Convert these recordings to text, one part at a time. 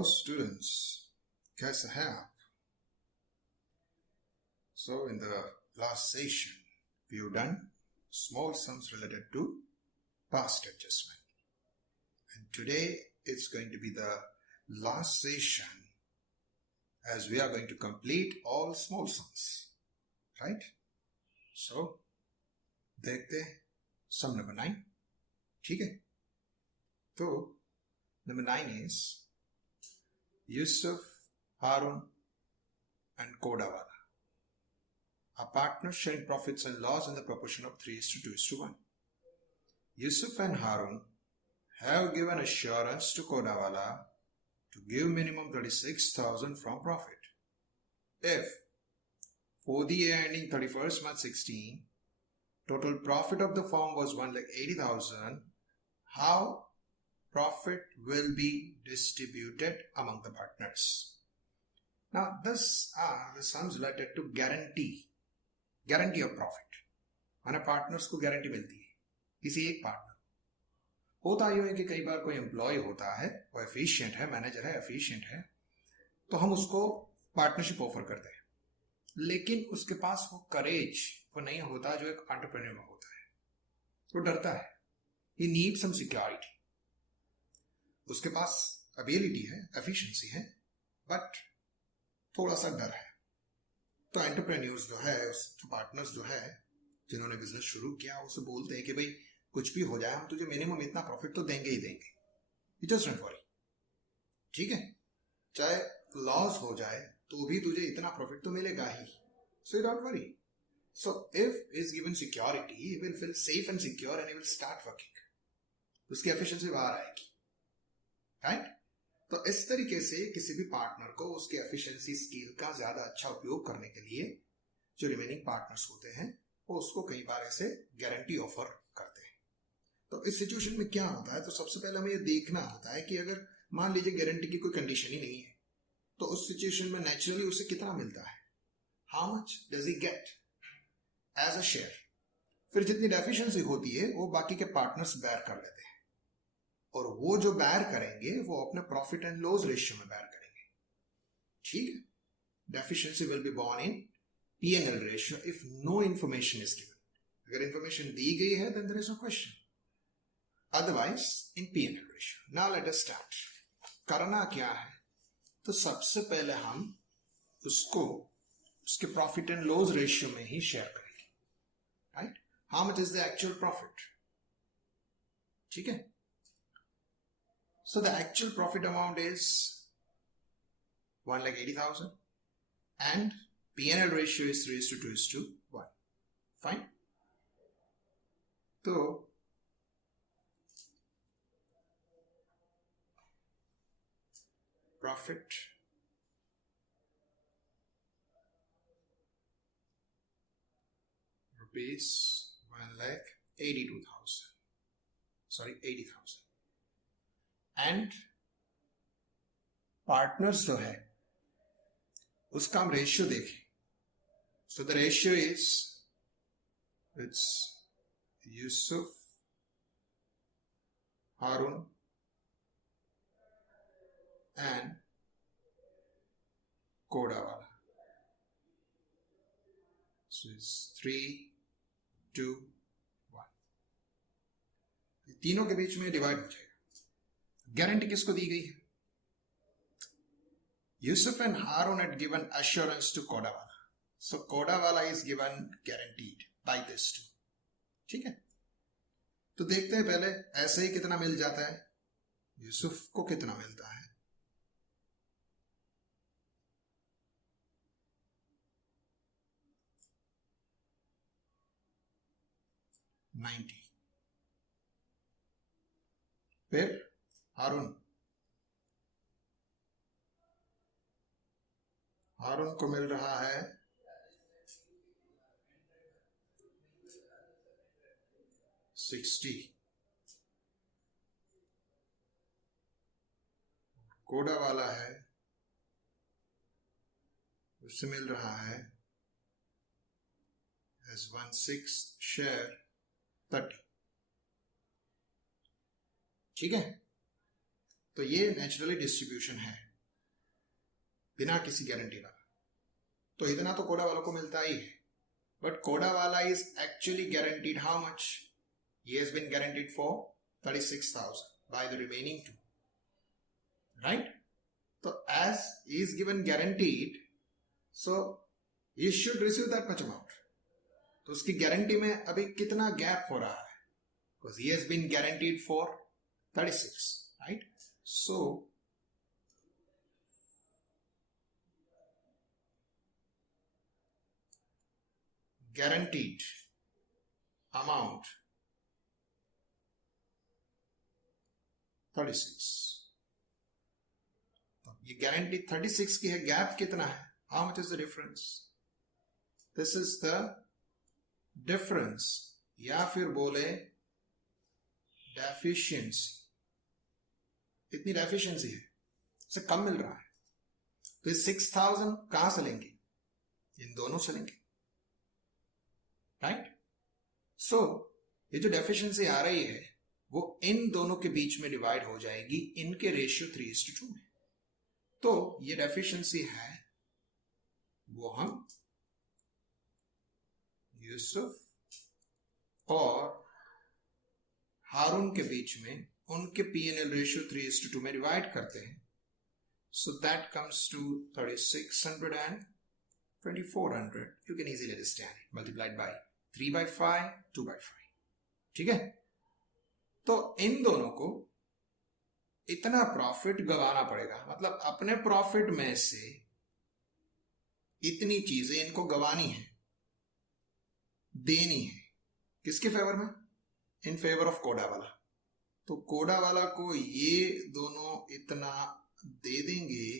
Hello students, कैसे हैं आप? So in the last session we've done small sums related to past adjustment, and today it's going to be the last session as we are going to complete all small sums, right? So देखते हैं sum number 9. ठीक है, तो number 9 is Yusuf, Harun and Kodawala are partners sharing profits and loss in the proportion of 3:2:1. Yusuf and Harun have given assurance to Kodawala to give minimum 36,000 from profit. If for the year ending 31st March 16, total profit of the firm was 1,80,000, how profit will be distributed among the partners. Now, this are the sums related to guarantee of profit. माना partners को guarantee मिलती है किसी एक partner. होता यूं है कि कई बार कोई एम्प्लॉय होता है, वो एफिशिएंट है, मैनेजर है, एफिशिएंट है, तो हम उसको पार्टनरशिप ऑफर करते हैं, लेकिन उसके पास वो करेज वो नहीं होता जो एक एंटरप्रेन्योर में होता है। वो डरता है, ही नीड सम सिक्योरिटी। उसके पास एबिलिटी है, एफिशिएंसी है, बट थोड़ा सा डर है। तो एंटरप्रेन्योर्स जो है, जो पार्टनर्स जो है जिन्होंने बिजनेस शुरू किया, उसे बोलते हैं कि भाई कुछ भी हो जाए हम तुझे मिनिमम इतना प्रॉफिट तो देंगे ही देंगे, यू जस्ट डोंट वरी, ठीक है? चाहे लॉस हो जाए तो भी तुझे इतना प्रॉफिट तो मिलेगा ही, so you don't worry. So if is given security, he will feel safe and secure and he will start working. उसकी एफिशिएंसी बाहर आएगी, राइट? तो इस तरीके से किसी भी पार्टनर को उसके एफिशिएंसी स्किल का ज्यादा अच्छा उपयोग करने के लिए जो रिमेनिंग पार्टनर्स होते हैं वो उसको कई बार ऐसे गारंटी ऑफर करते हैं। तो इस सिचुएशन में क्या होता है, तो सबसे पहले हमें ये देखना होता है कि अगर मान लीजिए गारंटी की कोई कंडीशन ही नहीं है, तो उस सिचुएशन में नेचुरली उसे कितना मिलता है, how much does he get as a share. फिर जितनी डेफिशिएंसी होती है वो बाकी के पार्टनर्स बेयर कर लेते हैं, और वो जो बेयर करेंगे वो अपने प्रॉफिट एंड लॉस रेशियो में बेयर करेंगे, ठीक है? Deficiency will be borne in P&L ratio if no information is given. अगर इंफॉर्मेशन दी गई है then there is no question, otherwise in P&L ratio. Now let us start. करना क्या है, तो सबसे पहले हम उसको उसके प्रॉफिट एंड लॉस रेशियो में ही शेयर करेंगे, right? How much is the actual profit, ठीक है? So the actual profit amount is 1,80,000 and P&L ratio is 3:2:1. Fine. So profit rupees 1,82,000. Sorry, 80,000. And partners जो है उसका हम रेशियो देखें। So the ratio is it's Yusuf, Haroon and Kodawala. So it's 3:2:1। तीनों के बीच में डिवाइड हो जाएगा। गारंटी किसको दी गई है? Yusuf and Haroon had given assurance to Kodawala. So Kodawala is given guaranteed by this two. ठीक है? तो देखते हैं पहले ऐसे ही कितना मिल जाता है, यूसुफ को कितना मिलता है। $90। फिर हारून को मिल रहा है 60। कोडावाला है, उससे मिल रहा है as 1/6 share 30। ठीक है? तो ये नेचुरली डिस्ट्रीब्यूशन है। बिना किसी गारंटी वाला, तो इतना तो कोडा वालों को मिलता ही है. बट कोडा वाला is actually guaranteed how much? He has been guaranteed for 36,000 by the remaining two, right? So as he is given guaranteed, so he should receive that much amount. तो उसकी गारंटी में अभी कितना गैप हो रहा है? Because he has been guaranteed for 36, right? So guaranteed amount 36. तो ये गारंटी 36 की है, गैप कितना है? How much is the difference? This is the difference, या फिर बोले डेफिशिएंसी. इतनी डेफिशिएंसी है, इसे कम मिल रहा है. तो ये 6,000 कहां से लेंगे? इन दोनों से लेंगे, राइट? सो ये जो डेफिशिएंसी आ रही है वो इन दोनों के बीच में डिवाइड हो जाएगी इनके रेशियो 3:2 में. तो ये डेफिशिएंसी है वो हम यूसुफ और हारून के बीच में उनके P&L रेशियो 3:2 में डिवाइड करते हैं. So that comes to 3600 and 2400. You can easily understand it. Multiplied by 3/5, 2/5. ठीक है? तो इन दोनों को इतना प्रॉफिट गंवाना पड़ेगा, मतलब अपने प्रॉफिट में से इतनी चीजें इनको गंवानी है, देनी है. किसके फेवर में? इन फेवर ऑफ कोडा वाला. तो कोडा वाला को ये दोनों इतना दे देंगे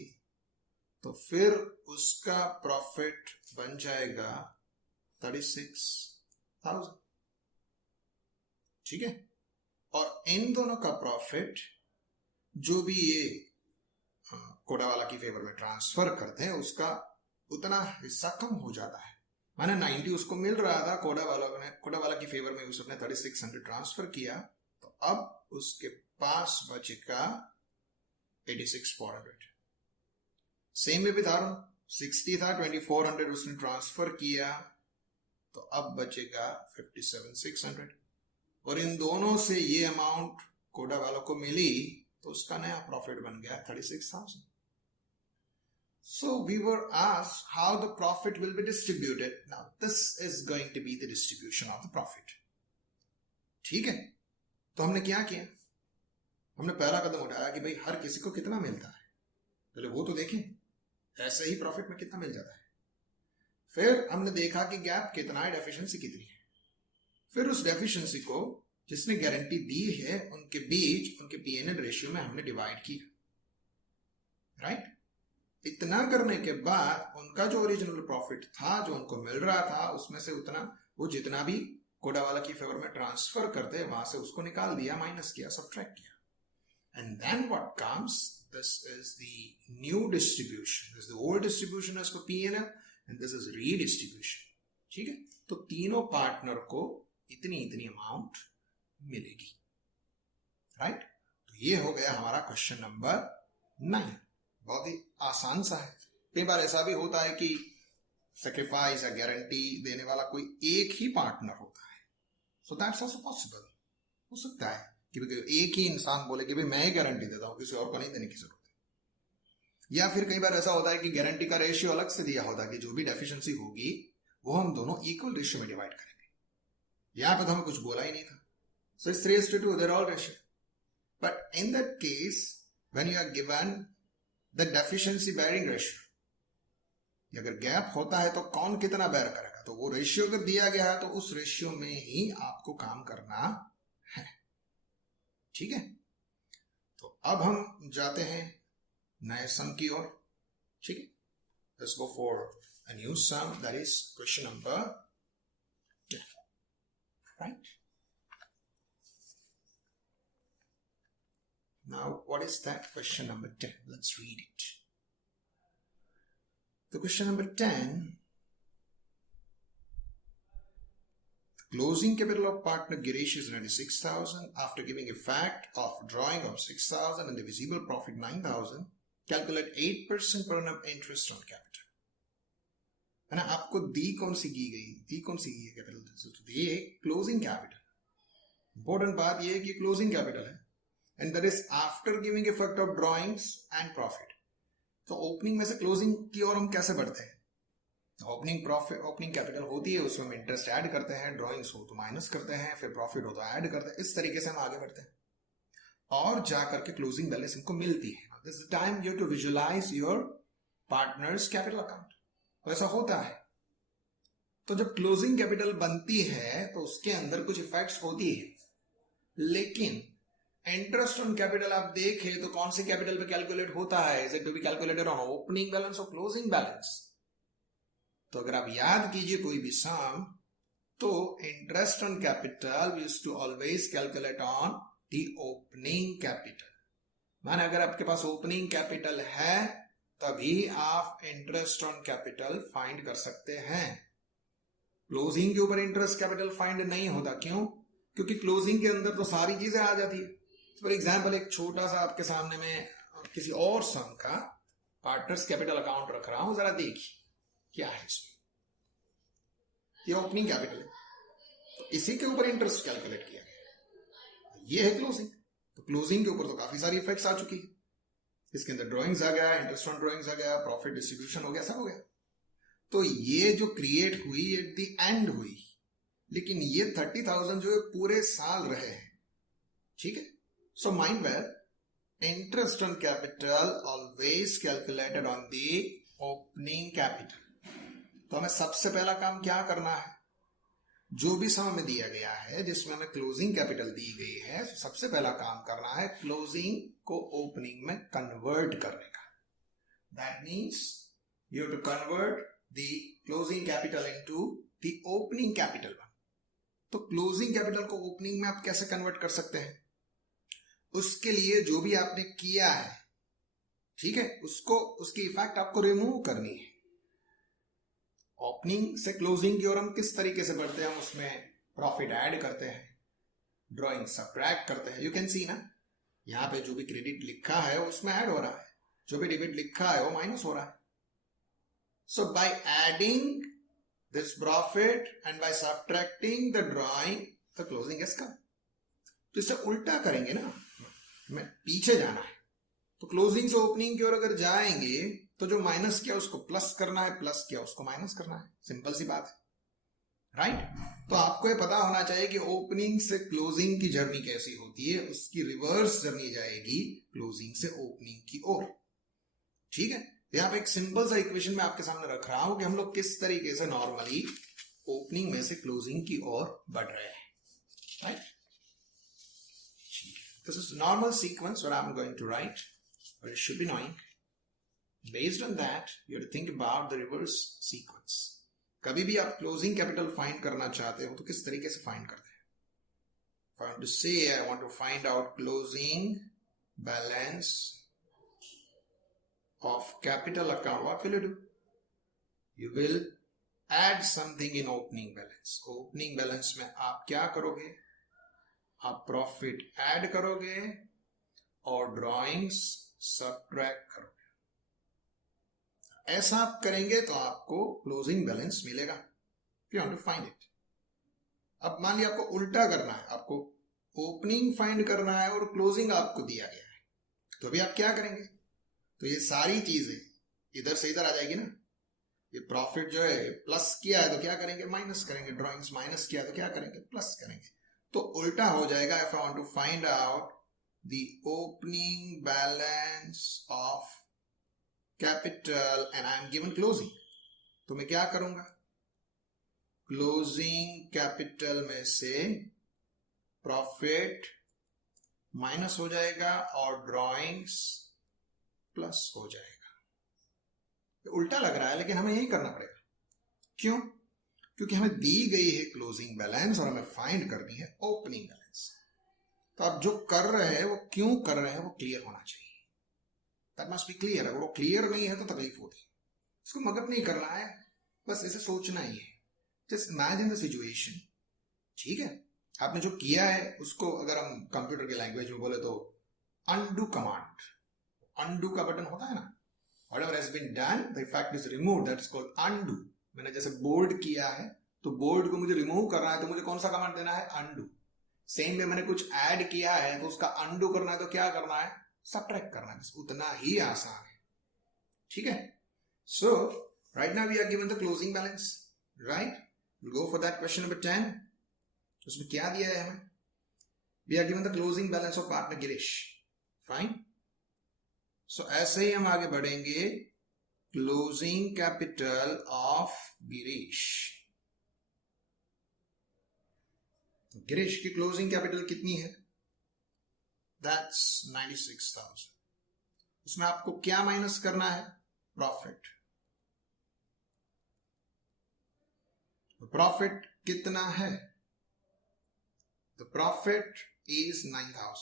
तो फिर उसका प्रॉफिट बन जाएगा 36,000. ठीक है? और इन दोनों का प्रॉफिट जो भी ये कोडा वाला की फेवर में ट्रांसफर करते हैं उसका उतना हिस्सा कम हो जाता है. माने 90 उसको मिल रहा था, कोडा वाला की फेवर में उसने 3600 ट्रांसफर किया, तो अब उसके पास बचेगा 86,400. सेम में भी था, 60 था, 2400 उसने ट्रांसफर किया, तो अब बचेगा 57,600. और इन दोनों से ये अमाउंट कोडा वालों को मिली तो उसका नया प्रॉफिट बन गया 36,000. So we were asked how the profit will be distributed. Now this is going to be the distribution of the profit. ठीक है? तो हमने क्या किया? हमने पहला कदम उठाया कि भाई हर किसी को कितना मिलता है, पहले वो तो देखें. ऐसे ही प्रॉफिट में कितना मिल जाता है. फिर हमने देखा कि गैप कितना है, डेफिशिएंसी कितनी है. फिर उस डेफिशिएंसी को जिसने गारंटी दी है उनके बीच उनके P&L रेशियो में हमने डिवाइड किया, राइट? इतना करने के बाद उनका जो ओरिजिनल प्रॉफिट था, जो उनको मिल रहा था, उसमें से उतना वो जितना भी कोडा वाला की फेवर में ट्रांसफर करते वहां से उसको निकाल दिया, माइनस किया, सब्ट्रैक्ट किया. And then what comes, this is the new distribution. This is the old distribution as per P&L and this is redistribution. ठीक है? तो तीनों पार्टनर को इतनी इतनी अमाउंट मिलेगी, राइट? तो ये हो गया हमारा क्वेश्चन नंबर 9. बहुत ही आसान सा है. कई बार ऐसा भी होता है कि सैक्रिफाइस या गारंटी देने वाला कोई एक ही पार्टनर होता है. So that's also possible. हो सकता है कि एक ही इंसान बोले कि भाई मैं ही गारंटी देता हूं, किसी और को नहीं देने की जरूरत है. या फिर कई बार ऐसा होता है कि गारंटी का रेशियो अलग से दिया होता है कि जो भी डेफिशिएंसी होगी वो हम दोनों इक्वल रेशियो में डिवाइड करेंगे. यहां पर तो हमें कुछ बोला ही नहीं था. So it's 3:2, they're all ratio. But in that case, when you are given the deficiency bearing ratio, अगर गैप होता है तो कौन कितना बेयर करेगा, तो वो रेशियो अगर दिया गया है तो उस रेशियो में ही आपको काम करना है. ठीक है? तो अब हम जाते हैं नए सम की ओर. ठीक है? Let's go for a new sum, that is question number 10. Right? Now, what is that? Question number 10. Let's read it. The question number 10. The closing capital of partner Girish is 96,000. After giving effect of drawing of 6,000 and the visible profit 9,000, calculate 8% पर annum interest on capital, है ना। आपको दी कौन सी की है capital, तो ये closing capital. Important बात ये है कि क्लोजिंग कैपिटल है and that is after giving effect of drawings and profit. तो ओपनिंग में से क्लोजिंग की ओर हम कैसे बढ़ते हैं, ओपनिंग प्रॉफिट, ओपनिंग कैपिटल होती है, उसमें हम इंटरेस्ट ऐड करते हैं, ड्रॉइंग्स हो तो माइनस करते हैं, फिर प्रॉफिट हो तो ऐड करते हैं, इस तरीके से हम आगे बढ़ते हैं और जाकर के क्लोजिंग बैलेंस हमको मिलती है। This time you to visualise your partners capital account, ऐसा होता है। तो जब क्लोजिंग कैपिटल बनती है तो उसके अंदर कुछ इफेक्ट्स होती है, लेकिन इंटरेस्ट ऑन कैपिटल आप देखें तो कौन से कैपिटल पे कैलकुलेट होता है, is it to be calculated on opening balance और क्लोजिंग बैलेंस। तो अगर आप याद कीजिए कोई भी सम, तो interest on capital we used to always calculate on the opening capital. माने अगर आपके पास ओपनिंग कैपिटल है तभी आप इंटरेस्ट ऑन कैपिटल फाइंड कर सकते हैं। क्लोजिंग के ऊपर इंटरेस्ट कैपिटल फाइंड नहीं होता, क्यों? क्योंकि क्लोजिंग के अंदर तो सारी चीजें आ जाती है। फॉर एग्जाम्पल एक छोटा सा आपके सामने में किसी और सम का पार्टनर्स कैपिटल अकाउंट रख रहा हूं, जरा देखिए क्या है इसमें। ये ओपनिंग कैपिटल है, तो इसी के ऊपर इंटरेस्ट कैलकुलेट किया गया। ये है क्लोजिंग। तो क्लोजिंग के ऊपर तो काफी सारी इफेक्ट्स आ चुकी है, इसके अंदर ड्रॉइंग्स आ गया, इंटरेस्ट ऑन ड्रॉइंग्स आ गया, प्रॉफिट डिस्ट्रीब्यूशन हो गया, सब हो गया। तो ये जो क्रिएट हुई एट द एंड हुई, लेकिन ये 30,000 जो है पूरे साल रहे हैं, ठीक है। So mind well interest on capital always calculated on the opening capital. तो हमें सबसे पहला काम क्या करना है, जो भी सम में दिया गया है जिसमें हमें क्लोजिंग कैपिटल दी गई है, तो सबसे पहला काम करना है क्लोजिंग को ओपनिंग में कन्वर्ट करने का। That means you have to convert the closing capital into the opening capital. तो क्लोजिंग कैपिटल को ओपनिंग में आप कैसे कन्वर्ट कर सकते हैं, उसके लिए जो भी आपने किया है, ठीक है, उसको, उसकी इफेक्ट आपको रिमूव करनी है। ओपनिंग से क्लोजिंग की ओर हम किस तरीके से बढ़ते हैं, हम उसमें प्रॉफिट ऐड करते हैं, ड्रॉइंग सब्ट्रैक्ट करते हैं। यू कैन सी ना, यहां पे जो भी क्रेडिट लिखा है उसमें ऐड हो रहा है, जो भी डेबिट लिखा है वो माइनस हो रहा है। So by adding this profit and by subtracting the drawing the closing has come। तो इसे उल्टा करेंगे ना, मैं पीछे जाना है, तो क्लोजिंग से ओपनिंग की ओर अगर जाएंगे तो जो माइनस किया उसको प्लस करना है, प्लस किया उसको माइनस करना है, सिंपल सी बात है, राइट। तो आपको ये पता होना चाहिए कि ओपनिंग से क्लोजिंग की जर्नी कैसी होती है, उसकी रिवर्स जर्नी जाएगी क्लोजिंग से ओपनिंग की ओर, ठीक है। यहां पे एक सिंपल सा इक्वेशन में आपके सामने रख रहा हूं कि हम लोग किस तरीके से नॉर्मली ओपनिंग में से क्लोजिंग की ओर बढ़ रहे हैं, right. This is normal sequence what I am going to write, but it should be knowing based on that you have to think about the reverse sequence. कभी भी आप क्लोजिंग कैपिटल फाइंड करना चाहते हो तो किस तरीके से फाइंड करते हैं। If I want to say I want to find out closing balance of capital account, what will you do? You will add something in opening balance। opening balance में आप क्या करोगे, आप प्रॉफिट ऐड करोगे और drawings subtract करोगे। ऐसा आप करेंगे तो आपको क्लोजिंग बैलेंस मिलेगा। You want to find it. अब मान लिया आपको उल्टा करना है, आपको ओपनिंग फाइंड करना है और क्लोजिंग आपको दिया गया है, तो अभी आप क्या करेंगे, तो ये सारी चीजें इधर से इधर आ जाएगी ना। ये प्रॉफिट जो है प्लस किया है तो क्या करेंगे, माइनस करेंगे, ड्रॉइंग्स माइनस किया तो क्या करेंगे, प्लस करेंगे। तो उल्टा हो जाएगा। If I want to find out the opening balance of capital and I am given closing, तो मैं क्या करूंगा, क्लोजिंग कैपिटल में से प्रॉफिट माइनस हो जाएगा और ड्रॉइंग्स प्लस हो जाएगा। तो उल्टा लग रहा है लेकिन हमें यही करना पड़ेगा। क्यों? क्योंकि हमें दी गई है क्लोजिंग बैलेंस और हमें फाइंड करनी है ओपनिंग बैलेंस। तो आप जो कर रहे हैं वो क्यों कर रहे हैं वो क्लियर होना चाहिए। That must be clear. अगर वो क्लियर नहीं है तो तकलीफ होती है। इसको मगज नहीं करना है, बस इसे सोचना ही है। जस्ट इमेजिन द सिचुएशन, ठीक है। आपने जो किया है उसको अगर हम कंप्यूटर की लैंग्वेज में बोले तो अनडू कमांड, अनडू का बटन होता है ना, whatever has been done the effect is removed, that is called undo. मैंने जैसे बोल्ड किया है तो बोल्ड को मुझे रिमूव करना है तो मुझे कौन सा कमांड देना है, अनडू. सेम में मैंने कुछ ऐड किया है तो उसका अनडू करना है तो क्या करना है, सबट्रैक्ट करना है. बस उतना ही आसान है. ठीक है. So right now we are given the closing balance, right. we'll go for that question number 10. उसमें क्या दिया है हमें, we are given the closing balance of partner Girish. Fine. So ऐसे ही हम आगे बढ़ेंगे. Closing capital of Girish. तो गिरीश की क्लोजिंग कैपिटल कितनी है, दैट्स 96,000. उसमें आपको क्या माइनस करना है, प्रॉफिट. प्रॉफिट कितना है, द प्रॉफिट इज 9,000.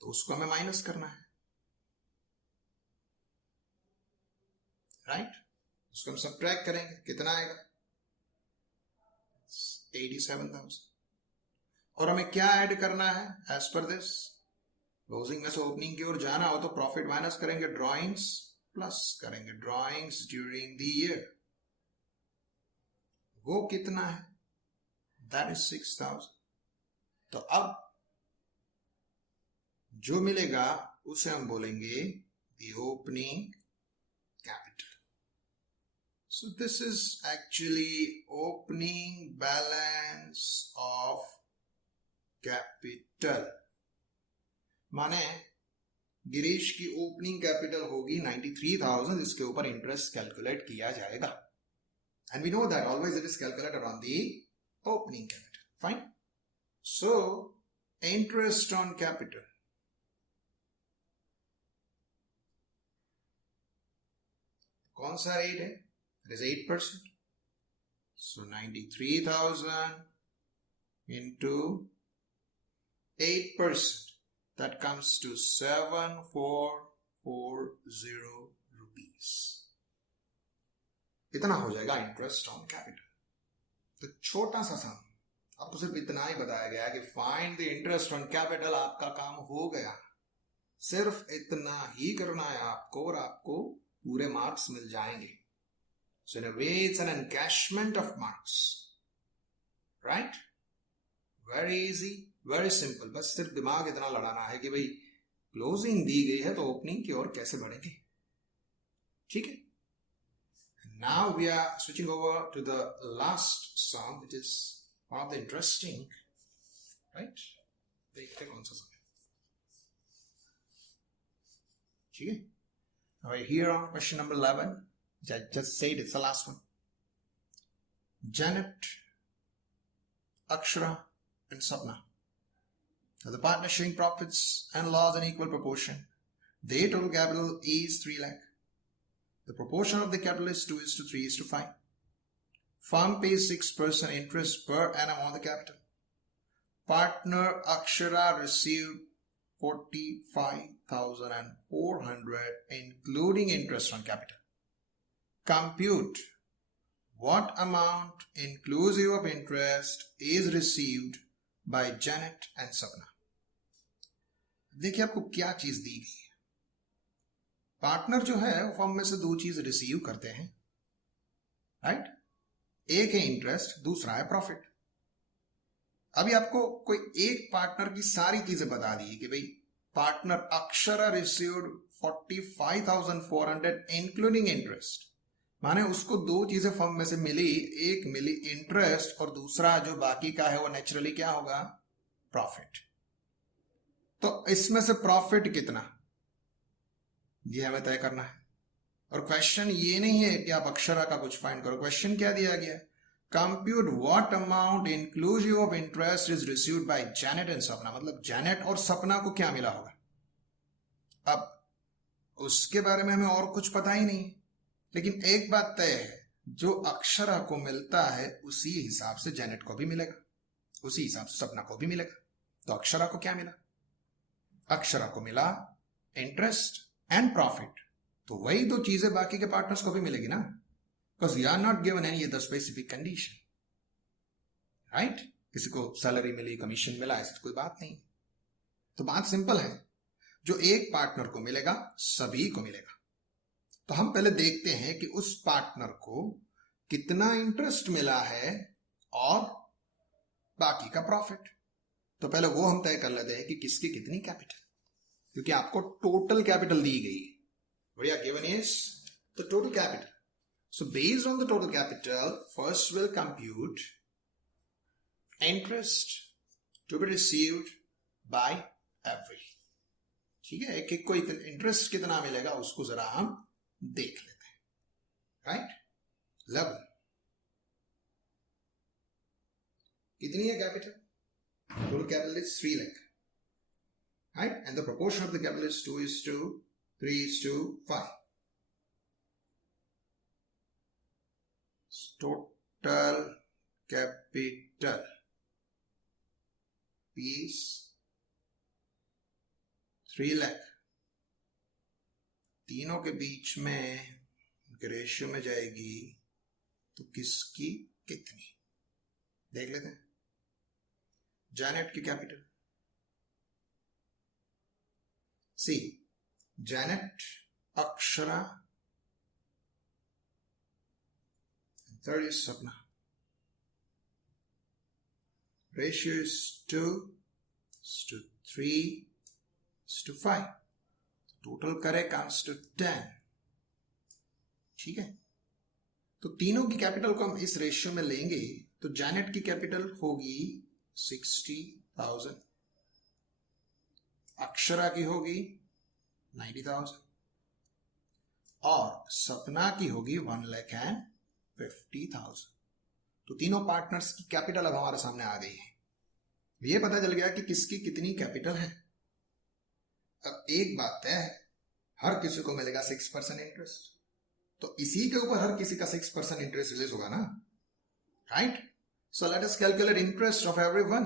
तो उसको हमें माइनस करना है, राइट. उसको हम सबट्रैक्ट करेंगे, कितना आएगा, 87,000. और हमें क्या ऐड करना है एज पर दिस, क्लोजिंग में से ओपनिंग की ओर जाना हो तो प्रॉफिट माइनस करेंगे, ड्रॉइंग्स प्लस करेंगे, ड्रॉइंग्स ड्यूरिंग द ईयर. वो कितना है, दैट इज 6,000. तो अब जो मिलेगा उसे हम बोलेंगे the opening capital. So this is actually opening balance of capital. माने गिरीश की ओपनिंग कैपिटल होगी 93,000, जिसके ऊपर इंटरेस्ट कैलकुलेट किया जाएगा. And we know that always it is calculated on the opening capital. Fine. So interest on capital. कौन सा rate है, it is 8%. So 93,000 into 8%, that comes to 7,440 rupees. इतना हो जाएगा इंटरेस्ट ऑन कैपिटल. तो छोटा सा सम, अब तो सिर्फ इतना ही बताया गया है कि find the interest on capital. आपका काम हो गया, सिर्फ इतना ही करना है आपको और आपको पूरे मार्क्स मिल जाएंगे. So in a way it's an encashment of marks, right? Very easy, very simple. बस सिर्फ दिमाग इतना लड़ाना है कि भाई क्लोजिंग दी गई है तो ओपनिंग की ओर कैसे बढ़ेंगे. ठीक है. Now we are switching over to the last sum, which is one of the interesting, right? देखते कौन सा sum है. ठीक है. Now here on question number 11, which I just said, it's the last one. Janet, Akshara, and Sapna. Now the partners sharing profits and loss in equal proportion. Their total capital is 3 lakh. The proportion of the capital is 2:3:5. Firm pays 6% interest per annum on the capital. Partner Akshara received 45,400 including interest on capital. Compute what amount inclusive of interest is received by Janet and Sapna. देखिए आपको क्या चीज दी गई है. Partner जो है वो firm में से दो चीज रिसीव करते हैं, राइट. एक है इंटरेस्ट, दूसरा है प्रॉफिट. अभी आपको कोई एक पार्टनर की सारी चीजें बता दी कि भाई partner Akshara received 45,400 including interest. माने उसको दो चीजें फर्म में से मिली, एक मिली इंटरेस्ट और दूसरा जो बाकी का है वो नेचुरली क्या होगा, प्रॉफिट. तो इसमें से प्रॉफिट कितना, ये हमें तय करना है. और क्वेश्चन ये नहीं है कि आप अक्षरा का कुछ फाइंड करो. क्वेश्चन क्या दिया गया है, compute what amount inclusive of interest is received by Janet and सपना. मतलब जैनेट और सपना को क्या मिला होगा. अब उसके बारे में हमें और कुछ पता ही नहीं, लेकिन एक बात तय है, जो अक्षरा को मिलता है उसी हिसाब से जैनेट को भी मिलेगा, उसी हिसाब से सपना को भी मिलेगा. तो अक्षरा को क्या मिला, अक्षरा को मिला इंटरेस्ट एंड प्रॉफिट. तो वही दो चीजें बाकी के पार्टनर्स को भी मिलेगी ना, because you are not given any other specific condition, right. किसी को सैलरी मिली, कमीशन मिला, ऐसी कोई बात नहीं. तो बात सिंपल है. जो एक पार्टनर को मिलेगा सभी को मिलेगा। तो हम पहले देखते हैं कि उस पार्टनर को कितना इंटरेस्ट मिला है और बाकी का प्रॉफिट। तो पहले वो हम तय कर लेते हैं कि किसकी कितनी कैपिटल, क्योंकि आपको टोटल कैपिटल दी गई है। बढ़िया, given is the total capital. So based on the total capital, first we'll compute interest to be received by every। ठीक है, एक एक को इंटरेस्ट कितना मिलेगा उसको जरा हम देख लेते हैं। राइट, लेवल कितनी है capital? Total capital is 3 lakh, right? And the proportion of the capital is 2:3:5. Total capital is 3 lakh। तीनों के बीच में रेशियो में जाएगी तो किसकी कितनी देख लेते हैं। जैनेट की capital, see Janet, Akshara, third is Sapna. Ratio is 2:3:5. Total करे comes to 10। ठीक है, तो तीनों की कैपिटल को हम इस रेशियो में लेंगे तो जैनेट की कैपिटल होगी 60,000, अक्षरा की होगी 90,000 और सपना की होगी 1,50,000। तो तीनों पार्टनर्स की कैपिटल अब हमारे सामने आ गई है। ये पता चल गया कि किसकी कितनी कैपिटल है। अब एक बात है, हर किसी को मिलेगा 6% इंटरेस्ट, तो इसी के ऊपर हर किसी का 6% इंटरेस्ट रिलीज होगा ना। Right, so let us calculate interest of everyone.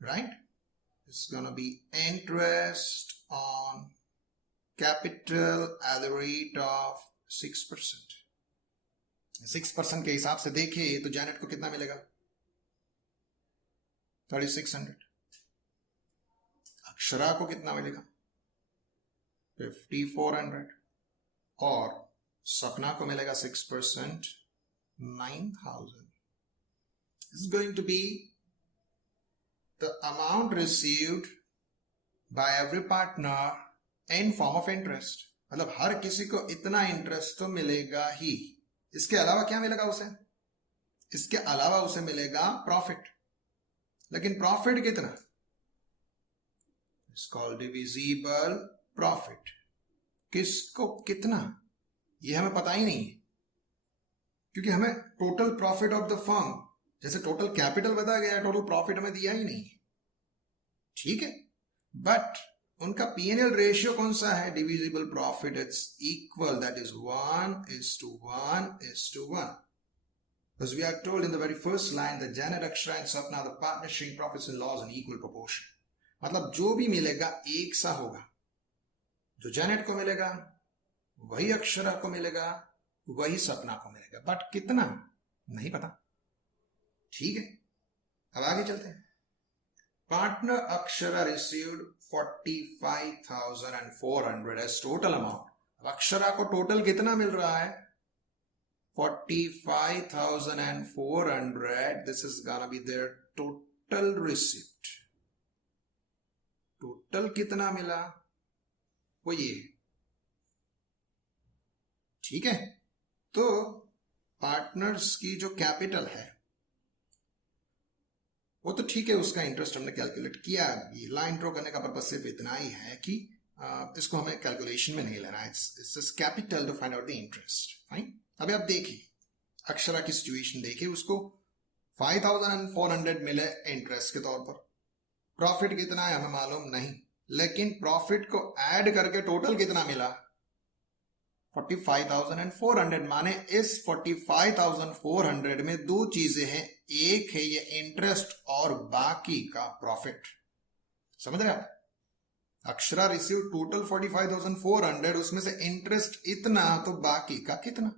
Right, it's gonna be interest on capital at the rate of 6%। 6% के हिसाब से देखिए तो जैनेट को कितना मिलेगा? 3600। अक्षरा को कितना मिलेगा? 5400 और सपना को मिलेगा 6%, 9000। This is going to be the amount received by every partner in form of interest। मतलब हर किसी को इतना इंटरेस्ट तो मिलेगा ही, इसके अलावा क्या मिलेगा उसे? इसके अलावा उसे मिलेगा प्रॉफिट। लेकिन प्रॉफिट कितना? It's called divisible profit. किसको कितना ये हमें पता ही नहीं है, क्योंकि हमें total profit of the firm, जैसे टोटल कैपिटल बताया गया, टोटल प्रॉफिट हमें दिया ही नहीं है। ठीक है, बट उनका P&L रेशियो कौन सा है? Divisible profit, it's equal, that is 1:1:1। Because we are told in the very first line that Janet, Akshara and Sapna are the partners sharing profits and loss in equal proportion। मतलब जो भी मिलेगा एक सा होगा। जो जैनेट को मिलेगा वही अक्षरा को मिलेगा, वही सपना को मिलेगा, बट कितना नहीं पता। ठीक है, अब आगे चलते हैं। Partner Akshara received 45,400 as total amount. अब अक्षरा को टोटल कितना मिल रहा है? 45,400। This is gonna be their total receipt. Total कितना मिला वो ये। ठीक है, तो पार्टनर्स की जो कैपिटल है वो तो ठीक है, उसका इंटरेस्ट हमने कैलकुलेट किया। ये लाइन ड्रॉ करने का पर्पस सिर्फ इतना ही है कि इसको हमें कैलकुलेशन में नहीं लेना है। It's capital to find out the interest. Fine, अभी आप देखिए अक्षरा की सिचुएशन देखिए, उसको 5,400 मिले इंटरेस्ट के तौर पर। प्रॉफिट कितना है हमें मालूम नहीं, लेकिन प्रॉफिट को ऐड करके टोटल कितना मिला? 45,400। माने इस 45,400 में दो चीजें हैं, एक है ये इंटरेस्ट और बाकी का प्रॉफिट। समझ रहे आप? अक्षरा रिसीव टोटल 45,400, उसमें से इंटरेस्ट इतना तो बाकी का कितना।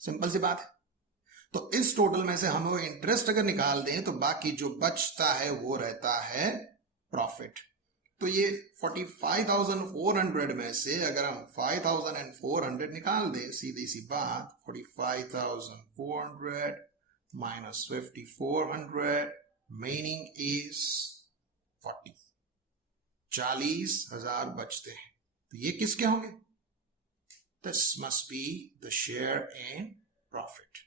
सिंपल सी बात है। तो इस टोटल में से हम वो इंटरेस्ट अगर निकाल दें तो बाकी जो बचता है वो रहता है प्रॉफिट। तो ये 45,400 में से अगर हम 5,400 निकाल दें, सीधी सी बात, 45,400 minus 5,400 meaning is 40. 40,000 बचते हैं। तो ये किसके होंगे? This must be the share in profit.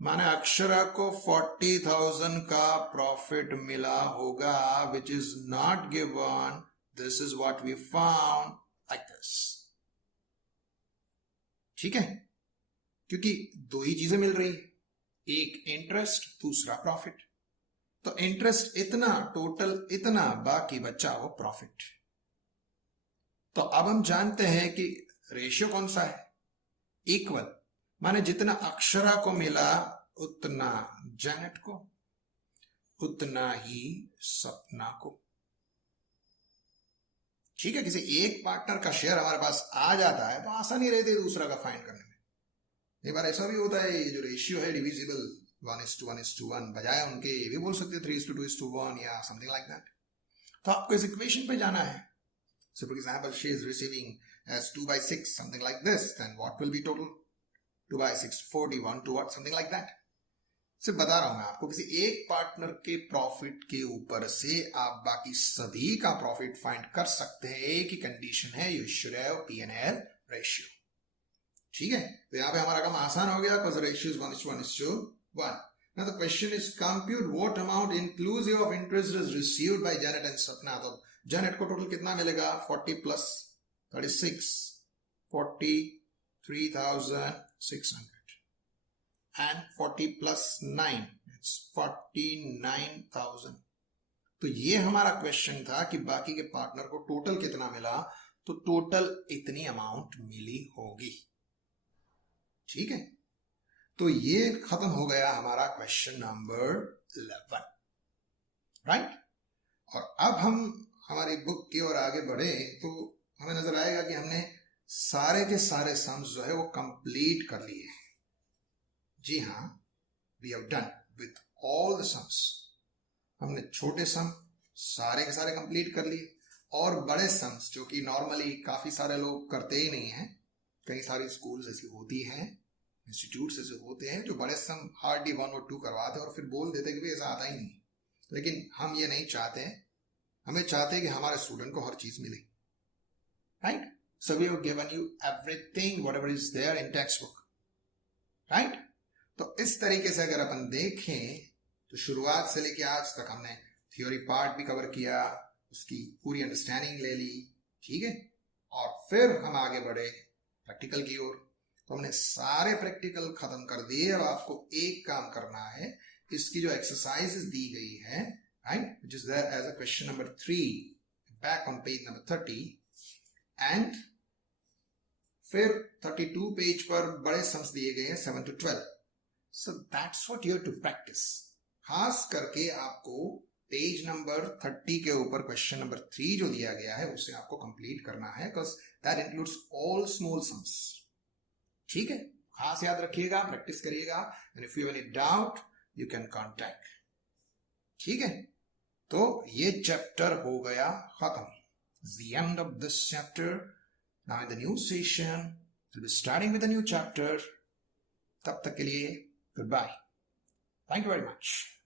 माने अक्षरा को 40,000 का प्रॉफिट मिला होगा, which is not given. This is what we found like this. ठीक है, क्योंकि दो ही चीजें मिल रही है, एक इंटरेस्ट, दूसरा प्रॉफिट। तो इंटरेस्ट इतना, टोटल इतना, बाकी बचा वो प्रॉफिट। तो अब हम जानते हैं कि रेशियो कौन सा है? इक्वल, माने जितना अक्षरा को मिला उतना जैनेट को, उतना ही सपना को। ठीक है, किसी एक पार्टनर का शेयर हमारे पास आ जाता है तो आसानी रहती है दूसरा का फाइंड करने में। एक बार ऐसा भी होता है, ये जो रेशियो है डिविजिबल 1:1:1, बजाय उनके ये भी बोल सकते हैं 3:2:1 या समथिंग लाइक दैट। तो आपको इस इक्वेशन पे जाना है। So for example, she is receiving as 2/6, something like this, then what will be total? 2/6, 41 to what, something like that. सिर्फ बता रहा हूं मैं आपको, किसी एक पार्टनर के प्रॉफिट के ऊपर से आप बाकी सभी का प्रॉफिट फाइंड कर सकते हैं। एक ही कंडीशन है, you should have P&L ratio. ठीक है, तो यहाँ पे हमारा काम आसान हो गया, because ratio is 1:1:1। Now the question is, compute what amount inclusive of interest is received by Janet and Sapna. तो Janet को टोटल कितना मिलेगा? 40 plus 36, 43,600, and 40 plus 9, it's 49,000. तो ये हमारा क्वेश्चन था कि बाकी के पार्टनर को टोटल कितना मिला, तो टोटल इतनी अमाउंट मिली होगी। ठीक है, तो ये खत्म हो गया हमारा क्वेश्चन नंबर 11, राइट। और अब हम हमारी बुक की ओर आगे बढ़े तो हमें नजर आएगा कि हमने सारे के सारे सम्स जो है वो कंप्लीट कर लिए। जी हाँ, we have done with all the sums. हमने छोटे सम सारे के सारे कंप्लीट कर लिए, और बड़े सम्स जो कि नॉर्मली काफी सारे लोग करते ही नहीं हैं, कई सारी स्कूल्स ऐसी होती हैं, इंस्टीट्यूट्स ऐसे होते हैं जो बड़े सम हार्डली 1 और 2 करवाते हैं और फिर बोल देते हैं कि ऐसा आता ही नहीं। लेकिन हम ये नहीं चाहते हैं, हमें चाहते हैं कि हमारे स्टूडेंट को हर चीज मिले, right. So we have given you everything whatever is there in text book, right. तो इस तरीके से अगर अपन देखें तो शुरुआत से लेके आज तक हमने थ्योरी पार्ट भी कवर किया, उसकी पूरी अंडरस्टैंडिंग ले ली, ठीक है, और फिर हम आगे बढ़े प्रैक्टिकल की ओर। तो हमने सारे प्रैक्टिकल खत्म कर दिए। अब आपको एक काम करना है, इसकी जो एक्सरसाइजेस दी गई है, right, which is there as a question number 3 back on page number 30, and फिर 32 पेज पर बड़े सम्स दिए गए हैं 7 to 12। So that's what you have to practise. खास करके आपको पेज नंबर 30 के ऊपर क्वेश्चन नंबर 3 जो दिया गया है उसे आपको कंप्लीट करना है, because that includes all small sums. ठीक है, खास याद रखिएगा, प्रैक्टिस करिएगा, and if you have any doubt you can contact. ठीक है, तो ये चैप्टर हो गया खत्म, the end of this chapter. Now in the new session we'll be starting with a new chapter. तब तक के लिए goodbye. Thank you very much.